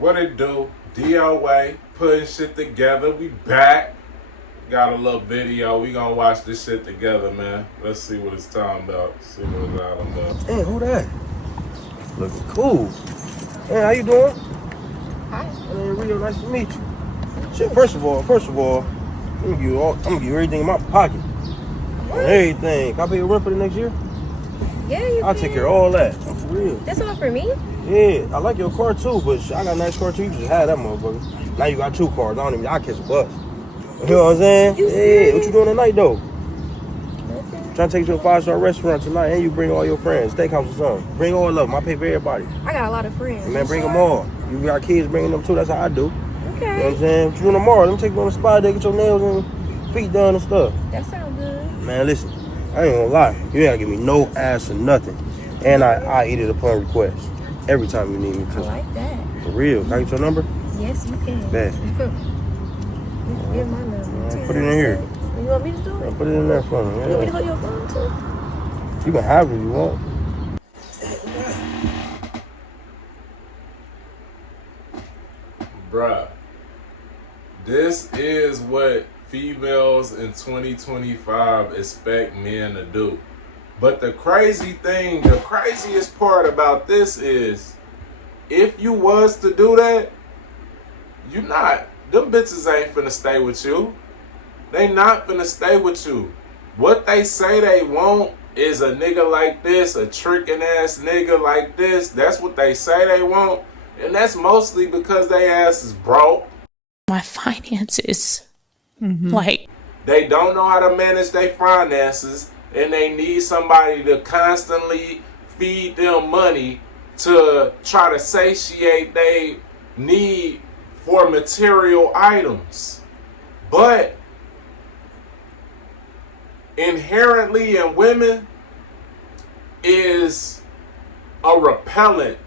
What it do? DOA putting shit together. We back. Got a little video. We gonna watch this shit together, man. Let's see what it's talking about. See what it's all about. Hey, who that? Looking cool. Hey, how you doing? Hi. Hey, Rio, nice to meet you. Shit, first of all, I'm gonna give you everything in my pocket. What? Everything. Can I pay your rent for the next year? Yeah, you I'll can. take care of all that. For real. That's all for me? Yeah, I like your car too, but I got a nice car too. You just had that motherfucker. Now you got two cars. I catch a bus. You know what I'm saying? Yeah, what you doing tonight though? Nothing. Trying to take you to a 5-star restaurant tonight, and you bring all your friends, steakhouse or something. Bring all of them. I pay for everybody. I got a lot of friends. Man, bring them all. You got kids, bring them too. That's how I do. Okay. You know what I'm saying? What you doing tomorrow? Let me take you on the spot there, get your nails and feet done and stuff. That sounds good. Man, listen, I ain't gonna lie. You ain't gotta give me no ass or nothing. And I eat it upon request. Every time you need me I to. like that. For real. Can I get your number? Yes, you can. Bet. You can get my number. Put it in here. You want me to do it? Put it in there for me. You want me to hold your phone too? You can have it if you want. Bruh, this is what females in 2025 expect men to do. But the craziest part about this is, if you was to do that, them bitches ain't finna stay with you. They not finna stay with you. What they say they want is a nigga like this, a tricking ass nigga like this. That's what they say they want. And that's mostly because they ass is broke. My finances. Like, they don't know how to manage their finances, and they need somebody to constantly feed them money to try to satiate their need for material items. But inherently in women is a repellent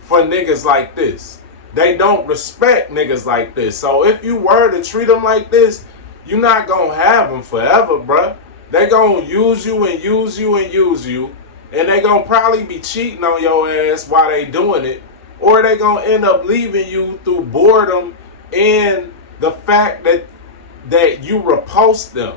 for niggas like this. They don't respect niggas like this. So if you were to treat them like this, you're not gonna have them forever, bruh. They gonna use you and use you and use you, and they gonna probably be cheating on your ass while they doing it, or they gonna end up leaving you through boredom and the fact that you repulse them.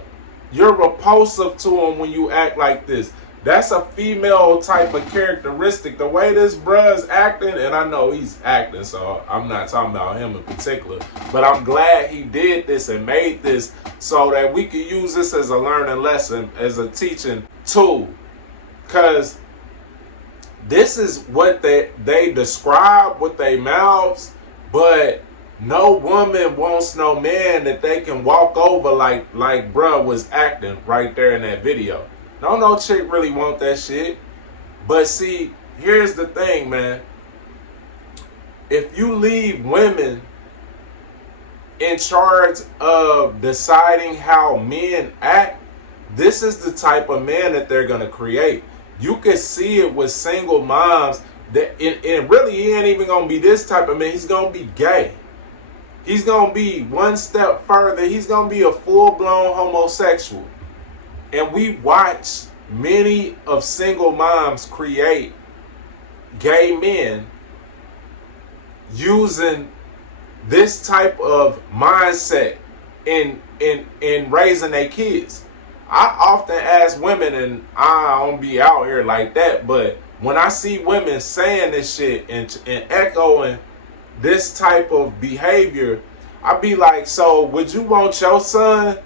You're repulsive to them when you act like this. That's a female type of characteristic. The way this bruh's acting, and I know he's acting, so I'm not talking about him in particular, but I'm glad he did this and made this so that we could use this as a learning lesson, as a teaching tool. Because this is what they describe with their mouths, but no woman wants no man that they can walk over like bruh was acting right there in that video. No chick really want that shit. But see, here's the thing, man. If you leave women in charge of deciding how men act, this is the type of man that they're going to create. You can see it with single moms. And really, he ain't even going to be this type of man. He's going to be gay. He's going to be one step further. He's going to be a full-blown homosexual. And we watch many of single moms create gay men using this type of mindset in raising their kids. I often ask women, and I don't be out here like that, but when I see women saying this shit and echoing this type of behavior, I be like, so would you want your son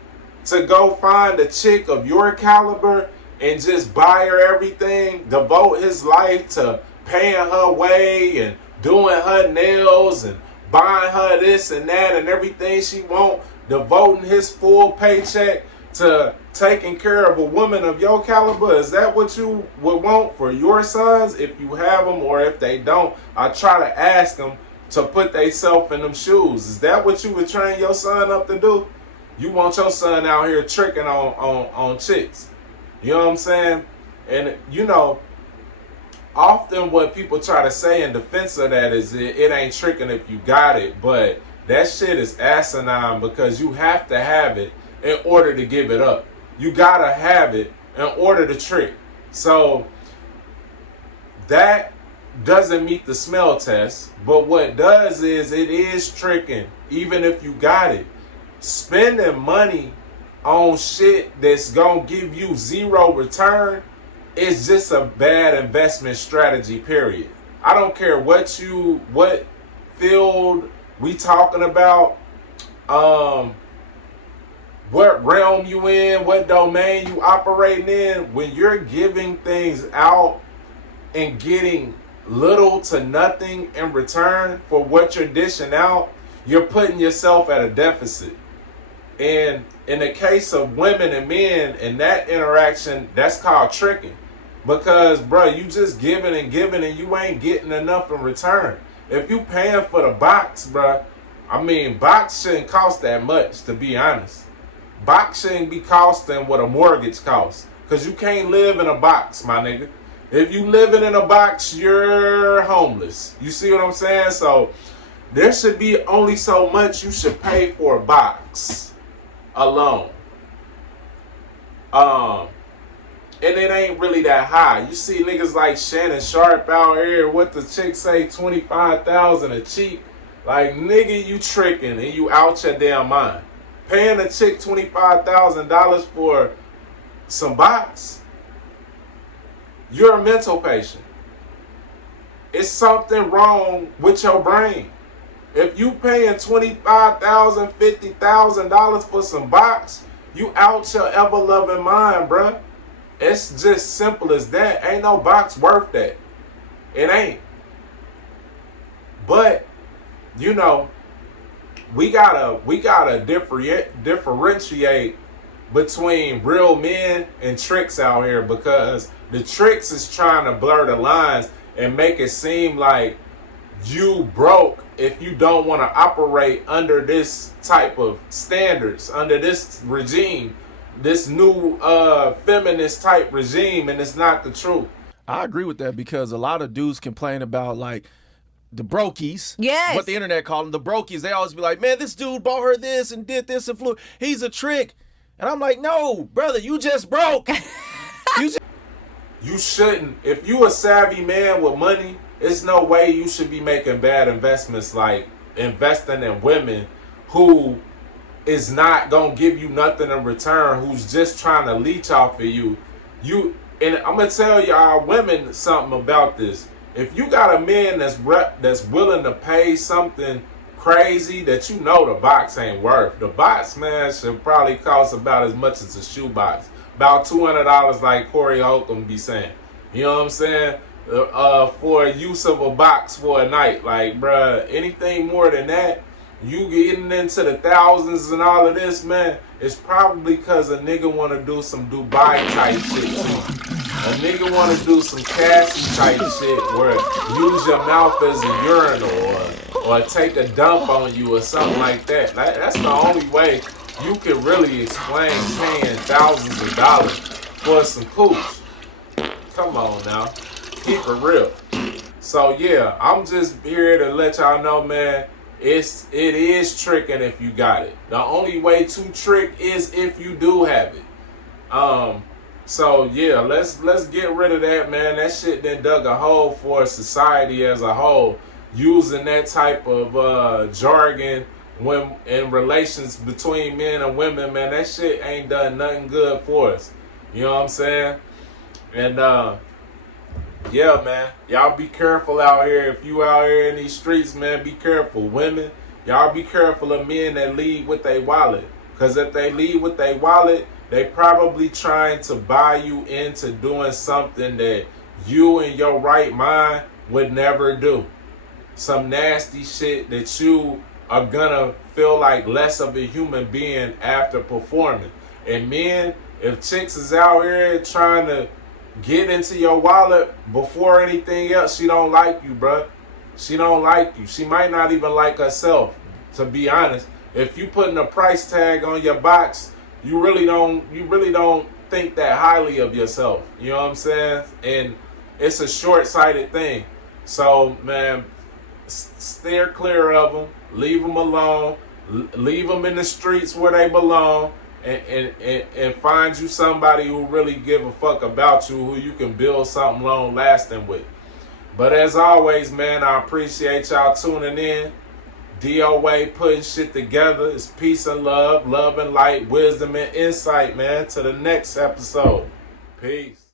to go find a chick of your caliber and just buy her everything, devote his life to paying her way and doing her nails and buying her this and that and everything she want, devoting his full paycheck to taking care of a woman of your caliber? Is that what you would want for your sons if you have them? Or if they don't, I try to ask them to put themselves in them shoes. Is that what you would train your son up to do? You want your son out here tricking on chicks. You know what I'm saying? And, you know, often what people try to say in defense of that is it ain't tricking if you got it. But that shit is asinine because you have to have it in order to give it up. You got to have it in order to trick. So that doesn't meet the smell test, but what does is it is tricking, even if you got it. Spending money on shit that's gonna give you zero return is just a bad investment strategy, period. I don't care what field we talking about, what realm you in, what domain you operating in. When you're giving things out and getting little to nothing in return for what you're dishing out, you're putting yourself at a deficit. And in the case of women and men in that interaction, that's called tricking. Because, bro, you just giving and giving and you ain't getting enough in return. If you paying for the box, bro, I mean, box shouldn't cost that much, to be honest. Box shouldn't be costing what a mortgage costs. Because you can't live in a box, my nigga. If you living in a box, you're homeless. You see what I'm saying? So there should be only so much you should pay for a box alone. And it ain't really that high. You see niggas like Shannon Sharp out here, what the chick say, 25,000 a cheap. Like, nigga, you tricking and you out your damn mind. Paying a chick $25,000 for some box, you're a mental patient. It's something wrong with your brain. If you paying $25,000, $50,000 for some box, you out your ever-loving mind, bruh. It's just simple as that. Ain't no box worth that. It ain't. But, you know, we gotta differentiate between real men and tricks out here, because the tricks is trying to blur the lines and make it seem like you broke if you don't want to operate under this type of standards, under this regime, this new feminist type regime, and it's not the truth. I agree with that, because a lot of dudes complain about, like, the brokies. Yes. What the internet call them, the brokies. They always be like, man, this dude bought her this and did this and flew. He's a trick. And I'm like, no, brother, you just broke. You shouldn't. If you a savvy man with money, there's no way you should be making bad investments, like investing in women who is not gonna give you nothing in return, who's just trying to leech off of you. And I'm gonna tell y'all women something about this. If you got a man that's willing to pay something crazy that you know the box ain't worth, the box, man, should probably cost about as much as a shoebox, about $200, like Corey Holcomb be saying. You know what I'm saying? For use of a box for a night, like, bruh, anything more than that, you getting into the thousands and all of this, man, it's probably because a nigga want to do some Dubai type shit. A nigga want to do some Cassie type shit where use your mouth as a urinal or take a dump on you or something like that. That's the only way you can really explain paying thousands of dollars for some cooch. Come on now. Keep it real. So yeah, I'm just here to let y'all know, man, it is tricking if you got it. The only way to trick is if you do have it. So yeah, let's get rid of that, man. That shit done dug a hole for society as a whole, using that type of jargon when in relations between men and women, man. That shit ain't done nothing good for us. You know what I'm saying? And yeah, man, y'all be careful out here. If you out here in these streets, man, be careful. Women, y'all be careful of men that lead with their wallet. Because if they lead with their wallet, they probably trying to buy you into doing something that you in your right mind would never do. Some nasty shit that you are gonna feel like less of a human being after performing. And men, if chicks is out here trying to get into your wallet before anything else, she don't like you, bruh. She don't like you. She might not even like herself, to be honest. If you putting a price tag on your box, you really don't think that highly of yourself. You know what I'm saying? And it's a short-sighted thing. So, man, steer clear of them. Leave them alone. Leave them in the streets where they belong. And find you somebody who really give a fuck about you, who you can build something long-lasting with. But as always, man, I appreciate y'all tuning in. DOA putting shit together. It's peace and love and light, wisdom and insight, man. To the next episode. Peace.